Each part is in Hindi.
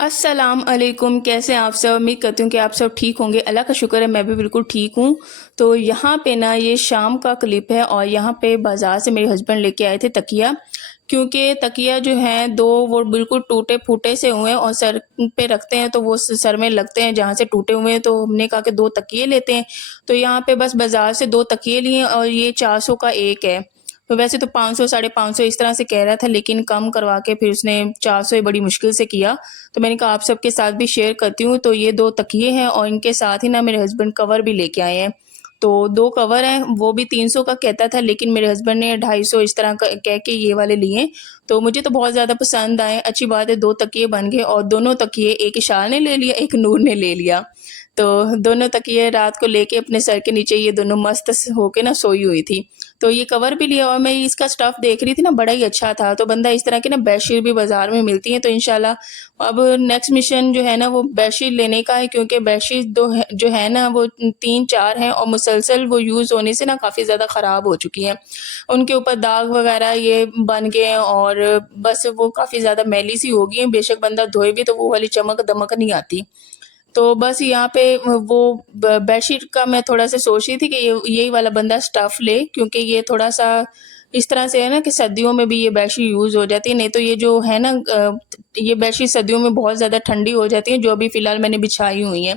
अस्सलाम अलैकुम। कैसे हैं आप सब? उम्मीद करती हूँ कि आप सब ठीक होंगे। अल्लाह का शुक्र है मैं भी बिल्कुल ठीक हूँ। तो यहाँ पे ना ये शाम का क्लिप है और यहाँ पे बाज़ार से मेरे हस्बैंड लेके आए थे तकिया, क्योंकि तकिया जो हैं 2 वो बिल्कुल टूटे-फूटे से हुए हैं और सर पे रखते हैं तो वो स सर में लगते हैं जहाँ से टूटे हुए हैं, तो हमने कहा कि 2 तकिए लेते हैं। तो यहाँ पे बस बाज़ार से 2 तकिए लिए और ये 400 का 1 है। तो वैसे तो 500 साढ़े 500 इस तरह से कह रहा था, लेकिन कम करवा के फिर उसने 400 ही बड़ी मुश्किल से किया। तो मैंने कहा आप सबके साथ भी शेयर करती हूँ। तो ये 2 तकिए हैं और इनके साथ ही ना मेरे हस्बैंड कवर भी लेके आए हैं। तो 2 कवर हैं, वो भी 300 का कहता था, लेकिन मेरे हस्बैंड ने 250 इस तरह का कह के ये वाले लिए। तो मुझे तो बहुत ज़्यादा पसंद आए। अच्छी बात है, 2 तकिए बन गए और दोनों तकिए एक इशार ने ले लिया, एक नूर ने ले लिया। तो दोनों तकिए रात को लेके अपने सर के नीचे ये दोनों मस्त होके ना सोई हुई थी। तो ये कवर भी लिया और मैं इसका स्टफ़ देख रही थी ना, बड़ा ही अच्छा था। तो बंदा इस तरह की ना बेडशीट भी बाज़ार में मिलती हैं, तो इंशाल्लाह अब नेक्स्ट मिशन जो है ना वो बेडशीट लेने का है, क्योंकि बेडशीट जो है ना वो 3-4 हैं और मुसलसल वो यूज़ होने से ना काफ़ी ज़्यादा ख़राब हो चुकी हैं। उनके ऊपर दाग वग़ैरह ये बन गए हैं और बस वो काफ़ी ज़्यादा मैली सी हो गई हैं। बेशक बंदा धोए भी तो वो वाली चमक-दमक नहीं आती। तो बस यहाँ पे वो बेडशीट का मैं थोड़ा-सा सोच रही थी कि ये यही वाला बंदा स्टफ़ ले, क्योंकि ये थोड़ा-सा इस तरह से है ना कि सर्दियों में भी ये बेडशीट यूज़ हो जाती है। नहीं तो ये जो है ना ये बेडशीट सर्दियों में बहुत ज़्यादा ठंडी हो जाती है, जो अभी फ़िलहाल मैंने बिछाई हुई हैं।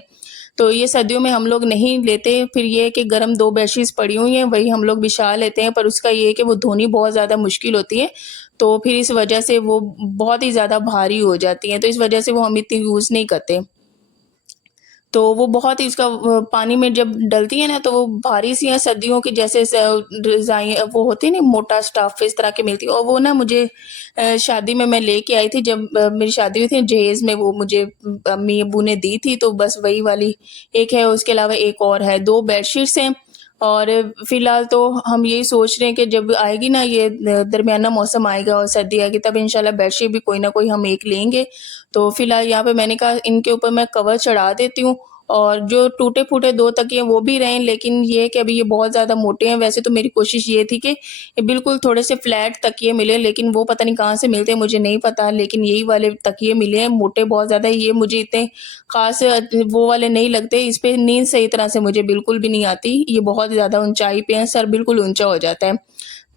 तो ये सर्दियों में हम लोग नहीं लेते, फिर ये है कि गरम 2 बेडशीट्स पड़ी हुई हैं, वही हम लोग बिछा लेते हैं, पर उसका ये है कि वो धोनी बहुत ज़्यादा मुश्किल होती है, तो फिर इस वजह से वो बहुत ही ज़्यादा भारी हो जाती हैं, तो इस वजह से वो हम इतनी यूज़ नहीं करते। तो वो बहुत ही उसका पानी में जब डलती है ना तो वो भारी सी हैं, सर्दियों की जैसे रज़ाई वो होती है ना, मोटा स्टफ़ इस तरह की मिलती है। और वो ना मुझे शादी में मैं लेके आई थी, जब मेरी शादी हुई थी जहेज़ में, वो मुझे अम्मी-अब्बू ने दी थी, तो बस वही वाली एक है, उसके अलावा एक और है। 2 बेडशीट्स हैं और फ़िलहाल तो हम यही सोच रहे हैं कि जब आएगी ना ये दरमियाना मौसम आएगा और सर्दी आएगी, तब इंशाल्लाह बेडशीट भी कोई ना कोई हम एक लेंगे। तो फ़िलहाल यहाँ पे मैंने कहा इनके ऊपर मैं कवर चढ़ा देती हूँ और जो टूटे-फूटे 2 तकिए वो भी रहें, लेकिन ये है कि अभी ये बहुत ज़्यादा मोटे हैं। वैसे तो मेरी कोशिश ये थी कि ये बिल्कुल थोड़े से फ्लैट तकिए मिले, लेकिन वो पता नहीं कहाँ से मिलते हैं, मुझे नहीं पता, लेकिन यही वाले तकिए मिले हैं, मोटे बहुत ज़्यादा। ये मुझे इतने ख़ास वो वाले नहीं लगते, इस पे नींद सही तरह से मुझे बिल्कुल भी नहीं आती। ये बहुत ज़्यादा ऊँचाई पे है, सर बिल्कुल ऊँचा हो जाता है।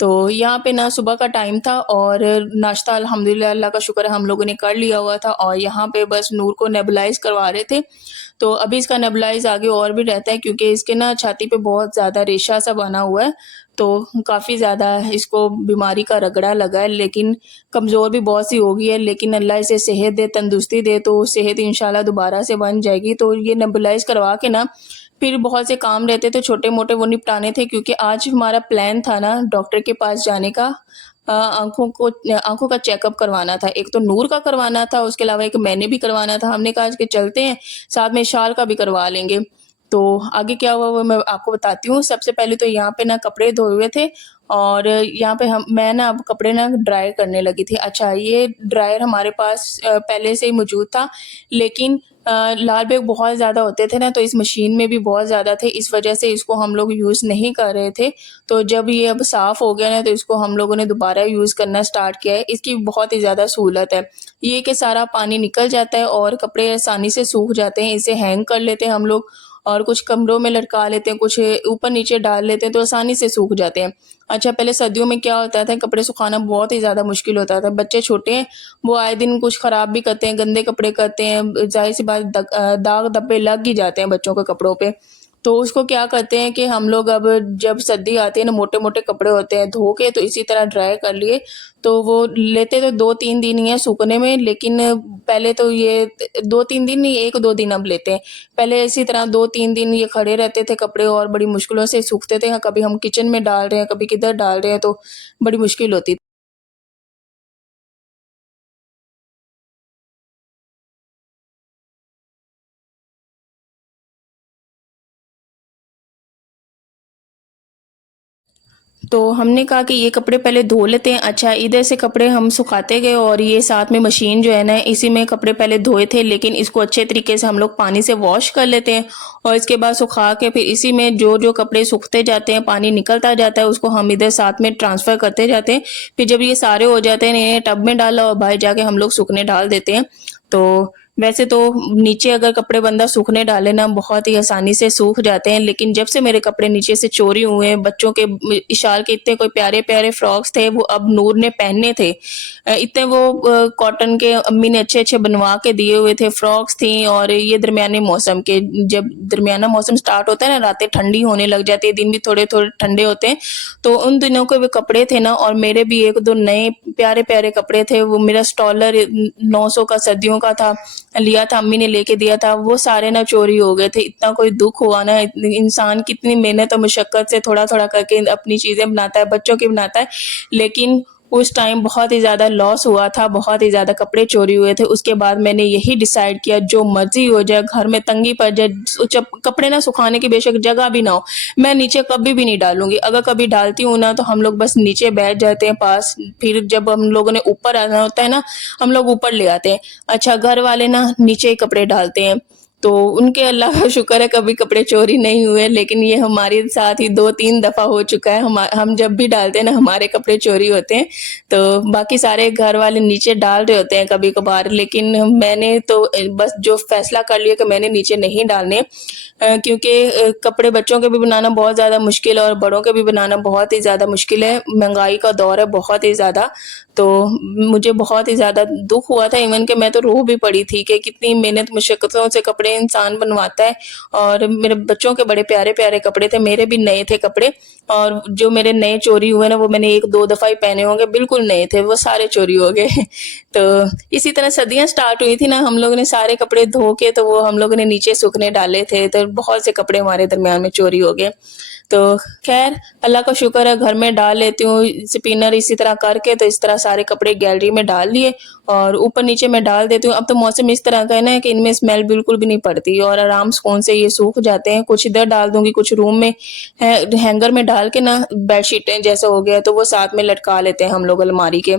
तो यहाँ पे ना सुबह का टाइम था और नाश्ता अल्हम्दुलिल्लाह अल्लाह का शुक्र है हम लोगों ने कर लिया हुआ था और यहाँ पे बस नूर को नेबुलाइज़ करवा रहे थे। तो अभी इसका नेबुलाइज़ आगे और भी रहता है, क्योंकि इसके ना छाती पे बहुत ज़्यादा रेशा सा बना हुआ है, तो काफ़ी ज़्यादा इसको बीमारी का रगड़ा लगा है, लेकिन कमज़ोर भी बहुत सी हो गई है। लेकिन अल्लाह इसे सेहत दे, तंदुरुस्ती दे, तो सेहत इंशाल्लाह दोबारा से बन जाएगी। तो ये नेबुलाइज़ करवा के ना फिर बहुत से काम रहते थे छोटे-मोटे, वो निपटाने थे, क्योंकि आज हमारा प्लान था ना डॉक्टर के पास जाने का, आँखों का चेकअप करवाना था। एक तो नूर का करवाना था, उसके अलावा एक मैंने भी करवाना था। हमने कहा आज के चलते हैं, साथ में इशाल का भी करवा लेंगे। तो आगे क्या हुआ वो मैं आपको बताती हूँ। सबसे पहले तो यहाँ पे ना कपड़े धोए हुए थे और यहाँ पे मैं ना अब कपड़े ना ड्राई करने लगी थी। अच्छा, ये ड्रायर हमारे पास पहले से ही मौजूद था, लेकिन लाल बैग बहुत ज़्यादा होते थे ना, तो इस मशीन में भी बहुत ज़्यादा थे, इस वजह से इसको हम लोग यूज़ नहीं कर रहे थे। तो जब ये अब साफ़ हो गया ना, तो इसको हम लोगों ने दोबारा यूज़ करना स्टार्ट किया है। इसकी बहुत ही ज़्यादा सहूलत है। ये कि सारा पानी निकल जाता है और कपड़े आसानी से सूख जाते हैं। इसे हैंग कर लेते हैं हम लोग और कुछ कमरों में लटका लेते हैं, कुछ ऊपर-नीचे डाल लेते हैं, तो आसानी से सूख जाते हैं। अच्छा, पहले सर्दियों में क्या होता था, कपड़े सुखाना बहुत ही ज़्यादा मुश्किल होता था। बच्चे छोटे हैं, वो आए दिन कुछ ख़राब भी करते हैं, गंदे कपड़े करते हैं, ज़ाहिर-सी बात दाग धब्बे लग ही जाते हैं बच्चों के कपड़ों पे। तो उसको क्या करते हैं कि हम लोग अब जब सर्दी आती है ना, मोटे-मोटे कपड़े होते हैं, धो के तो इसी तरह ड्राई कर लिए, तो वो लेते तो 2-3 दिन ही हैं सूखने में, लेकिन पहले तो ये 2-3 दिन नहीं, 1-2 दिन अब लेते हैं। पहले इसी तरह 2-3 दिन ये खड़े रहते थे कपड़े और बड़ी मुश्किलों से सूखते थे। कभी हम किचन में डाल रहे हैं, कभी किधर डाल रहे हैं, तो बड़ी मुश्किल होती थी। तो हमने कहा कि ये कपड़े पहले धो लेते हैं। अच्छा, इधर से कपड़े हम सुखाते गए और ये साथ में मशीन जो है ना, इसी में कपड़े पहले धोए थे, लेकिन इसको अच्छे तरीके से हम लोग पानी से वॉश कर लेते हैं और इसके बाद सुखा के फिर इसी में जो कपड़े सूखते जाते हैं, पानी निकलता जाता है, उसको हम इधर साथ में ट्रांसफ़र करते जाते हैं। फिर जब ये सारे हो जाते हैं, इन्हें टब में डाला और बाहर जाके हम लोग सूखने डाल देते हैं। तो वैसे तो नीचे अगर कपड़े बंदा सूखने डाले ना बहुत ही आसानी से सूख जाते हैं, लेकिन जब से मेरे कपड़े नीचे से चोरी हुए हैं, बच्चों के इशाल के इतने कोई प्यारे-प्यारे फ्रॉक्स थे वो अब नूर ने पहनने थे। इतने वो कॉटन के अम्मी ने अच्छे-अच्छे बनवा के दिए हुए थे, फ्रॉक्स थी और ये दरमियाने मौसम के, जब दरमियाना मौसम स्टार्ट होता है ना, रातें ठंडी होने लग जाती है, दिन भी थोड़े-थोड़े ठंडे होते हैं, तो उन दिनों के वो कपड़े थे ना और मेरे भी 1-2 नए प्यारे-प्यारे कपड़े थे, वो मेरा स्टॉलर 900 का सर्दियों का था, लिया था, अम्मी ने लेके दिया था, वो सारे ना चोरी हो गए थे। इतना कोई दुःख हुआ ना, इंसान कितनी मेहनत और मशक्कत से थोड़ा-थोड़ा करके अपनी चीज़ें बनाता है, बच्चों की बनाता है, लेकिन उस टाइम बहुत ही ज़्यादा लॉस हुआ था, बहुत ही ज़्यादा कपड़े चोरी हुए थे। उसके बाद मैंने यही डिसाइड किया जो मर्ज़ी हो जाए, घर में तंगी पड़ जाए, जब कपड़े ना सुखाने की बेशक जगह भी ना हो, मैं नीचे कभी भी नहीं डालूँगी। अगर कभी डालती हूँ ना तो हम लोग बस नीचे बैठ जाते हैं पास, फिर जब हम लोगों ने ऊपर आना होता है ना, हम लोग ऊपर ले आते हैं। अच्छा, घर वाले ना नीचे ही कपड़े डालते हैं, तो उनके अल्लाह का शुक्र है कभी कपड़े चोरी नहीं हुए, लेकिन ये हमारे साथ ही 2-3 दफ़ा हो चुका है। हम जब भी डालते हैं ना हमारे कपड़े चोरी होते हैं, तो बाकी सारे घर वाले नीचे डाल रहे होते हैं कभी-कभार, लेकिन मैंने तो बस जो फ़ैसला कर लिया कि मैंने नीचे नहीं डालने, क्योंकि कपड़े बच्चों के भी बनाना बहुत ज़्यादा मुश्किल है और बड़ों के भी बनाना बहुत ही ज़्यादा मुश्किल है। महँगाई का दौर है बहुत ही ज़्यादा, तो मुझे बहुत ही ज़्यादा दुःख हुआ था, इवन कि मैं तो रो भी पड़ी थी कि कितनी मेहनत मशक्कतों से कपड़े इंसान बनवाता है। और मेरे बच्चों के बड़े प्यारे-प्यारे कपड़े थे, मेरे भी नए थे कपड़े, और जो मेरे नए चोरी हुए ना वो मैंने 1-2 दफ़ा ही पहने होंगे, बिल्कुल नए थे, वो सारे चोरी हो गए। तो इसी तरह सर्दियाँ स्टार्ट हुई थी ना, हम लोगों ने सारे कपड़े धो के तो वो हम लोगों ने नीचे सूखने डाले थे, तो बहुत से कपड़े हमारे दरमियान में चोरी हो गए। तो ख़ैर अल्लाह का शुक्र है घर में डाल लेती हूँ स्पिनर इसी तरह करके, तो इस तरह सारे कपड़े गैलरी में डाल लिए और ऊपर-नीचे मैं डाल देती हूँ। अब तो मौसम इस तरह का है ना कि इनमें स्मेल बिल्कुल भी नहीं पड़ती और आराम सुकून से ये सूख जाते हैं। कुछ इधर डाल दूँगी, कुछ रूम में हैंगर में डाल के ना बेडशीटें जैसा हो गया तो वो साथ में लटका लेते हैं हम लोग अलमारी के।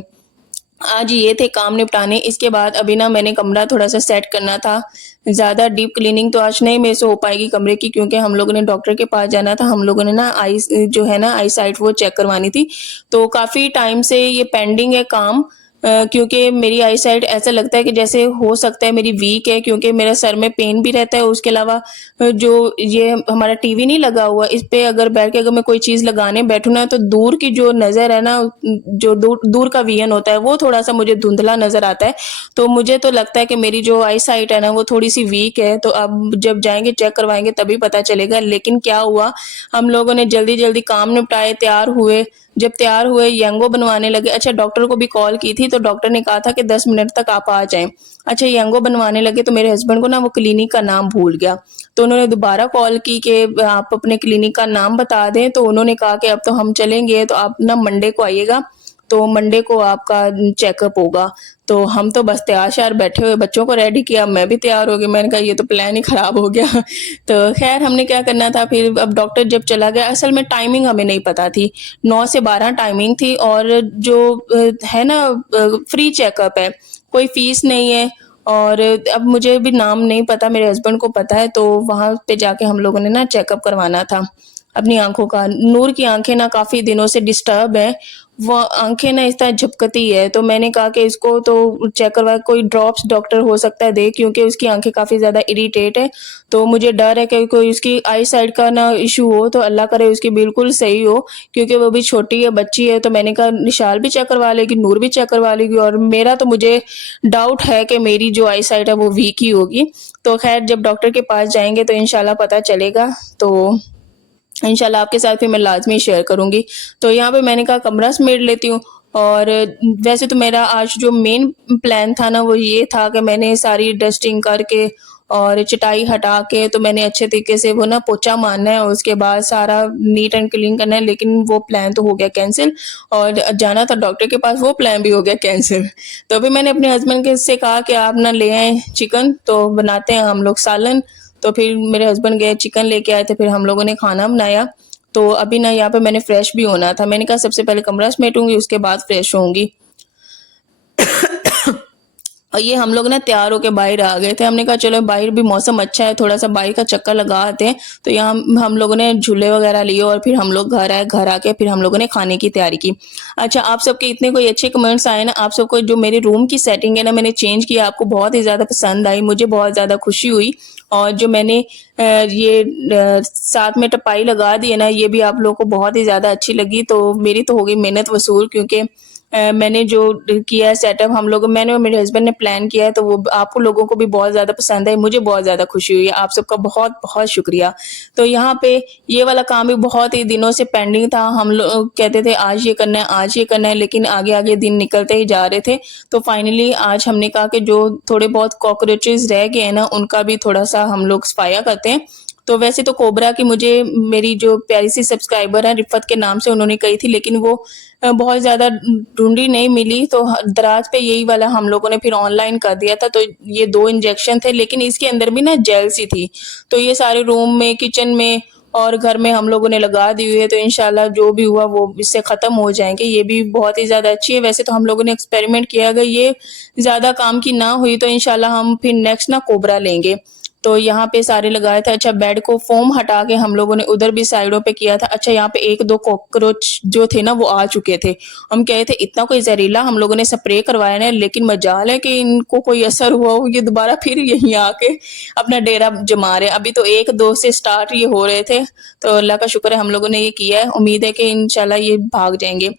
आज ये थे काम निपटाने, इसके बाद अभी ना मैंने कमरा थोड़ा-सा सेट करना था। ज़्यादा डीप क्लीनिंग तो आज नहीं मेरे से हो पाएगी कमरे की, क्योंकि हम लोगों ने डॉक्टर के पास जाना था। हम लोगों ने ना आइज़ जो है ना आई साइट वो चेक करवानी थी। तो काफ़ी टाइम से ये पेंडिंग है काम, क्योंकि मेरी आई साइट ऐसा लगता है कि जैसे हो सकता है मेरी वीक है, क्योंकि मेरे सर में पेन भी रहता है। उसके अलावा जो ये हमारा टीवी नहीं लगा हुआ, इस पे अगर बैठ के अगर मैं कोई चीज़ लगाने बैठूँ ना तो दूर की जो नज़र है ना, जो दूर दूर का विज़न होता है वो थोड़ा-सा मुझे धुंधला नज़र आता है। तो मुझे तो लगता है कि मेरी जो आई साइट है ना वो थोड़ी-सी वीक है, तो अब जब जाएँगे चेक करवाएँगे तभी पता चलेगा। लेकिन क्या हुआ, हम लोगों ने जल्दी-जल्दी काम निपटाए, तैयार हुए। जब तैयार हुए यंगो बनवाने लगे। अच्छा, डॉक्टर को भी कॉल की थी तो डॉक्टर ने कहा था कि 10 मिनट तक आप आ जाएँ। अच्छा, यंगो बनवाने लगे तो मेरे हस्बैंड को ना वो क्लिनिक का नाम भूल गया। तो उन्होंने दोबारा कॉल की कि आप अपने क्लिनिक का नाम बता दें, तो उन्होंने कहा कि अब तो हम चलेंगे तो आप ना मंडे को आइएगा, तो मंडे को आपका चेकअप होगा। तो हम तो बस तैयार-श्यार बैठे हुए, बच्चों को रेडी किया, मैं भी तैयार हो गई। मैंने कहा ये तो प्लान ही खराब हो गया। तो ख़ैर हमने क्या करना था फिर, अब डॉक्टर जब चला गया, असल में टाइमिंग हमें नहीं पता थी। 9 से 12 टाइमिंग थी और जो है ना फ्री चेकअप है, कोई फ़ीस नहीं है और अब मुझे भी नाम नहीं पता, मेरे हस्बैंड को पता है, तो वहाँ पे जाके हम लोगों ने ना चेकअप करवाना था अपनी आँखों का। नूर की आँखें ना काफ़ी दिनों से डिस्टर्ब हैं, वो आँखें ना इस तरह झपकती है, तो मैंने कहा कि इसको तो चेक करवा, कोई ड्रॉप्स डॉक्टर हो सकता है दे, क्योंकि उसकी आँखें काफ़ी ज़्यादा इरिटेट है। तो मुझे डर है कि कोई उसकी आई साइट का ना इश्यू हो, तो अल्लाह करे उसकी बिल्कुल सही हो, क्योंकि वो भी छोटी है, बच्ची है। तो मैंने कहा निशाल भी चेक करवा लेगी, नूर भी चेक करवा लेगी, और मेरा तो मुझे डाउट है कि मेरी जो आई साइट है वो वीक ही होगी। तो ख़ैर जब डॉक्टर के पास जाएँगे तो इंशाल्लाह पता चलेगा। तो इंशाल्लाह आपके साथ फिर मैं लाज़मी शेयर करूँगी। तो यहाँ पे मैंने कहा कमरा समेट लेती हूँ, और वैसे तो मेरा आज जो मेन प्लान था ना वो ये था कि मैंने सारी डस्टिंग करके और चटाई हटा के तो मैंने अच्छे तरीके से वो ना पोछा मारना है और उसके बाद सारा नीट एंड क्लीन करना है, लेकिन वो प्लान तो हो गया कैंसिल, और जाना था डॉक्टर के पास, वो प्लान भी हो गया कैंसिल। तो अभी मैंने अपने हस्बैंड के से कहा कि आप ना ले आएँ चिकन, तो बनाते हैं हम लोग सालन। तो फिर मेरे हस्बैंड गए चिकन लेके आए थे, फिर हम लोगों ने खाना बनाया। तो अभी ना यहाँ पे मैंने फ्रेश भी होना था, मैंने कहा सबसे पहले कमरा समेटूँगी उसके बाद फ्रेश होऊँगी। और ये हम लोग ना तैयार होके बाहर आ गए थे। हमने कहा चलो बाहर भी मौसम अच्छा है, थोड़ा-सा बाहर का चक्कर लगा आते हैं। तो यहाँ हम लोगों ने झूले वगैरह लिए और फिर हम लोग घर आए। घर आके फिर हम लोगों ने खाने की तैयारी की। अच्छा, आप सबके इतने कोई अच्छे कमेंट्स आए ना, आप सबको जो मेरे रूम की सेटिंग है ना मैंने चेंज किया, आपको बहुत ही ज़्यादा पसंद आई, मुझे बहुत ज़्यादा खुशी हुई। और जो मैंने साथ में टपाई लगा दी है ना, ये भी आप लोगों को बहुत ही ज़्यादा अच्छी लगी। तो मेरी तो हो गई मेहनत वसूल, क्योंकि मैंने जो किया है सेटअप, हम लोग मैंने और मेरे हस्बैंड ने प्लान किया है, तो वो आप लोगों को भी बहुत ज़्यादा पसंद है, मुझे बहुत ज़्यादा खुशी हुई है। आप सबका बहुत-बहुत शुक्रिया। तो यहाँ पे ये वाला काम भी बहुत ही दिनों से पेंडिंग था। हम लोग कहते थे आज ये करना है, आज ये करना है, लेकिन आगे-आगे दिन निकलते ही जा रहे थे। तो फाइनली आज हमने कहा कि जो थोड़े बहुत कॉकरोचेज़ रह गए हैं ना, उनका भी थोड़ा-सा हम लोग सफाया करते हैं। तो वैसे तो कोबरा की मुझे मेरी जो प्यारी सी सब्सक्राइबर है रिफ़त के नाम से उन्होंने कही थी, लेकिन वो बहुत ज़्यादा ढूँढी नहीं मिली, तो दराज़ पे यही वाला हम लोगों ने फिर ऑनलाइन कर दिया था। तो ये 2 इंजेक्शन थे, लेकिन इसके अंदर भी ना जेल सी थी। तो ये सारे रूम में, किचन में और घर में हम लोगों ने लगा दी हुई है, तो इंशाल्लाह जो भी हुआ वो इससे ख़त्म हो जाएँगे। ये भी बहुत ही ज़्यादा अच्छी है। वैसे तो हम लोगों ने एक्सपेरिमेंट किया, अगर ये ज़्यादा काम की ना हुई तो इंशाल्लाह हम फिर नेक्स्ट ना कोबरा लेंगे। तो यहाँ पे सारे लगाए थे। अच्छा, बेड को फ़ोम हटा के हम लोगों ने उधर भी साइडों पे किया था। अच्छा, यहाँ पे 1-2 कॉकरोच जो थे ना वो आ चुके थे। हम कह रहे थे इतना कोई ज़हरीला, हम लोगों ने स्प्रे करवाया ना, लेकिन मजाल है कि इनको कोई असर हुआ हो, ये दोबारा फिर यहीं आके अपना डेरा जमा रहे हैं। अभी तो 1-2 से स्टार्ट ये हो रहे थे, तो अल्लाह का शुक्र है हम लोगों ने ये किया है। उम्मीद है कि इंशाल्लाह ये भाग जाएँगे,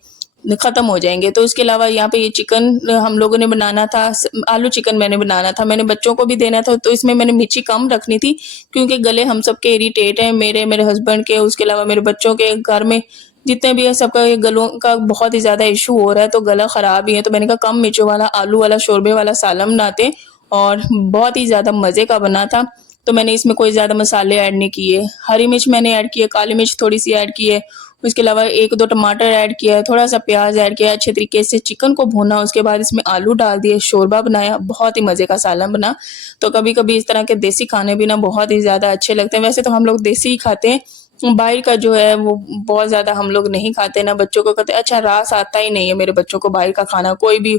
खत्म हो जाएँगे। तो उसके अलावा यहाँ पे ये चिकन हम लोगों ने बनाना था, आलू चिकन मैंने बनाना था, मैंने बच्चों को भी देना था, तो इसमें मैंने मिर्ची कम रखनी थी, क्योंकि गले हम सबके इरिटेट हैं, मेरे हस्बैंड के, उसके अलावा मेरे बच्चों के, घर में जितने भी है सबका ये गलों का बहुत ही ज़्यादा इशू हो रहा है, तो गला ख़राब ही है। तो मैंने कहा कम मिर्चों वाला आलू वाला शोरबे वाला सालन बनाते, और बहुत ही ज़्यादा मज़े का बना था। तो मैंने इसमें कोई ज़्यादा मसाले ऐड नहीं किए। हरी मिर्च मैंने ऐड की है, काली मिर्च थोड़ी-सी ऐड की है, उसके अलावा 1-2 टमाटर ऐड किया है, थोड़ा-सा प्याज़ ऐड किया है, अच्छे तरीके से चिकन को भूना, उसके बाद इसमें आलू डाल दिए, शोरबा बनाया, बहुत ही मज़े का सालन बना। तो कभी-कभी इस तरह के देसी खाने भी ना बहुत ही ज़्यादा अच्छे लगते हैं। वैसे तो हम लोग देसी ही खाते हैं, बाहर का जो है वो बहुत ज़्यादा हम लोग नहीं खाते, ना बच्चों को कहते, अच्छा रास आता ही नहीं है मेरे बच्चों को बाहर का खाना, कोई भी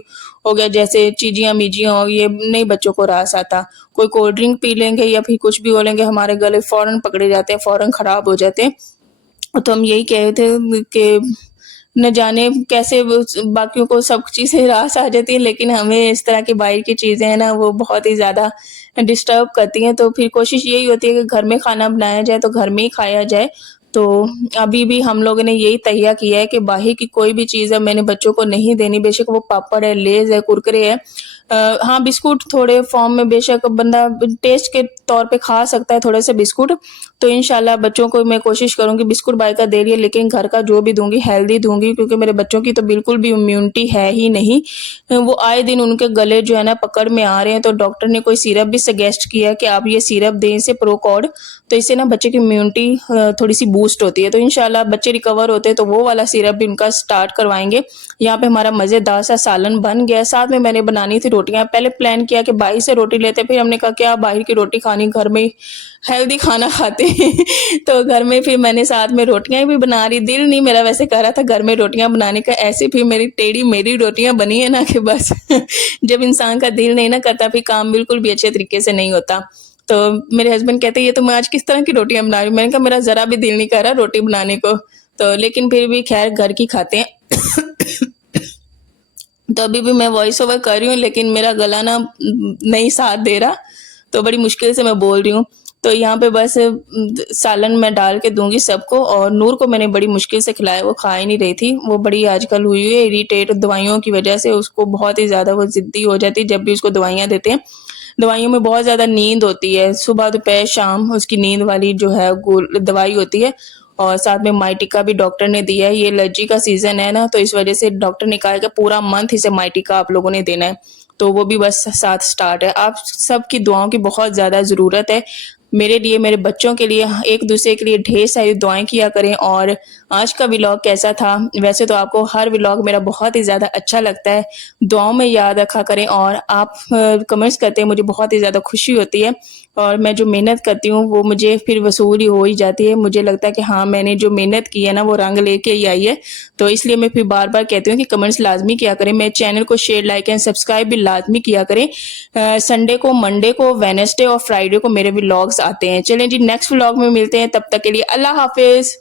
हो गया जैसे चीज़ियाँ-मीजियाँ हो, ये नहीं बच्चों को रास आता। कोई कोल्ड ड्रिंक पी लेंगे या फिर कुछ भी हो लेंगे, हमारे गले फ़ौरन पकड़े जाते हैं, फ़ौरन ख़राब हो जाते हैं। तो हम यही कह रहे थे कि न जाने कैसे वो बाकियों को सब चीज़ें रास आ जाती हैं, लेकिन हमें इस तरह की बाहर की चीज़ें हैं ना वो बहुत ही ज़्यादा डिस्टर्ब करती हैं। तो फिर कोशिश यही होती है कि घर में खाना बनाया जाए तो घर में ही खाया जाए। तो अभी भी हम लोगों ने यही तहिया किया है कि बाहर की कोई भी चीज़ है मैंने बच्चों को नहीं देनी, बेशक वो पापड़ है, लेज़ है, कुरकुरे है। हाँ, बिस्कुट थोड़े फ़ॉर्म में बेशक बंदा टेस्ट के तौर पे खा सकता है थोड़े से बिस्कुट। तो इंशाल्लाह बच्चों को मैं कोशिश करूँगी, बिस्कुट बाहर का दे रही है लेकिन घर का जो भी दूँगी हेल्दी दूँगी, क्योंकि मेरे बच्चों की तो बिल्कुल भी इम्यूनिटी है ही नहीं। वो आए दिन उनके गले जो है ना पकड़ में आ रहे हैं, तो डॉक्टर ने कोई सिरप भी सजेस्ट किया कि आप ये सिरप दें इसे प्रोकॉर्ड, तो इससे ना बच्चे की इम्यूनिटी थोड़ी-सी बूस्ट होती है। तो इंशाल्लाह बच्चे रिकवर होते हैं तो वो वाला सिरप भी उनका स्टार्ट करवाएँगे। यहाँ पे हमारा मज़ेदार सा सालन बन गया, साथ में मैंने बनानी थी रोटियाँ। पहले प्लान किया कि बाहर से रोटी लेते, फिर हमने कहा क्या बाहर की रोटी खानी, घर में हेल्दी खाना खाते हैं। तो घर में फिर मैंने साथ में रोटियाँ भी बना रही, दिल नहीं मेरा वैसे कर रहा था घर में रोटियाँ बनाने का, ऐसे फिर मेरी टेढ़ी मेरी रोटियाँ बनी है ना कि बस जब इंसान का दिल नहीं ना करता फिर काम बिल्कुल भी अच्छे तरीके से नहीं होता। तो मेरे हस्बैंड कहते हैं ये तुम आज किस तरह की रोटियाँ बना रही हो? मैंने कहा मेरा ज़रा भी दिल नहीं कर रहा रोटी बनाने को। तो लेकिन फिर भी खैर घर की खाते हैं। तो अभी भी मैं वॉइस ओवर कर रही हूँ, लेकिन मेरा गला ना नहीं साथ दे रहा, तो बड़ी मुश्किल से मैं बोल रही हूँ। तो यहाँ पे बस सालन मैं डाल के दूँगी सबको, और नूर को मैंने बड़ी मुश्किल से खिलाया, वो खा ही नहीं रही थी। वो बड़ी आजकल हुई है इरिटेट दवाइयों की वजह से, उसको बहुत ही ज़्यादा वो ज़िद्दी हो जाती है जब भी उसको दवाइयाँ देते हैं। दवाइयों में बहुत ज़्यादा नींद होती है, सुबह, दोपहर, शाम उसकी नींद वाली जो है गोल दवाई होती है, और साथ में माइटिका भी डॉक्टर ने दिया है। ये एलर्जी का सीज़न है ना, तो इस वजह से डॉक्टर ने कहा है कि पूरा मंथ इसे माइटिका आप लोगों ने देना है। तो वो भी बस साथ स्टार्ट है। आप सबकी दुआओं की बहुत ज़्यादा ज़रूरत है। मेरे लिए, मेरे बच्चों के लिए, एक दूसरे के लिए ढेर सारी दुआएं किया करें। और आज का व्लॉग कैसा था? वैसे तो आपको हर व्लॉग मेरा बहुत ही ज़्यादा अच्छा लगता है, दुआओं में याद रखा करें। और आप कमेंट्स करते हैं, मुझे बहुत ही ज़्यादा खुशी होती है और मैं जो मेहनत करती हूँ वो मुझे फिर वसूल ही हो ही जाती है। मुझे लगता है कि हाँ, मैंने जो मेहनत की है ना वो रंग लेके ही आई है। तो इसलिए मैं फिर बार बार कहती हूँ कि कमेंट्स लाजमी किया करें, मेरे चैनल को शेयर, लाइक एंड सब्सक्राइब भी लाजमी किया करें। संडे को, मंडे को, वेडनेसडे और फ्राइडे को मेरे व्लॉग्स आते हैं। चलें जी, नेक्स्ट व्लॉग में मिलते हैं, तब तक के लिए अल्लाह हाफिज़।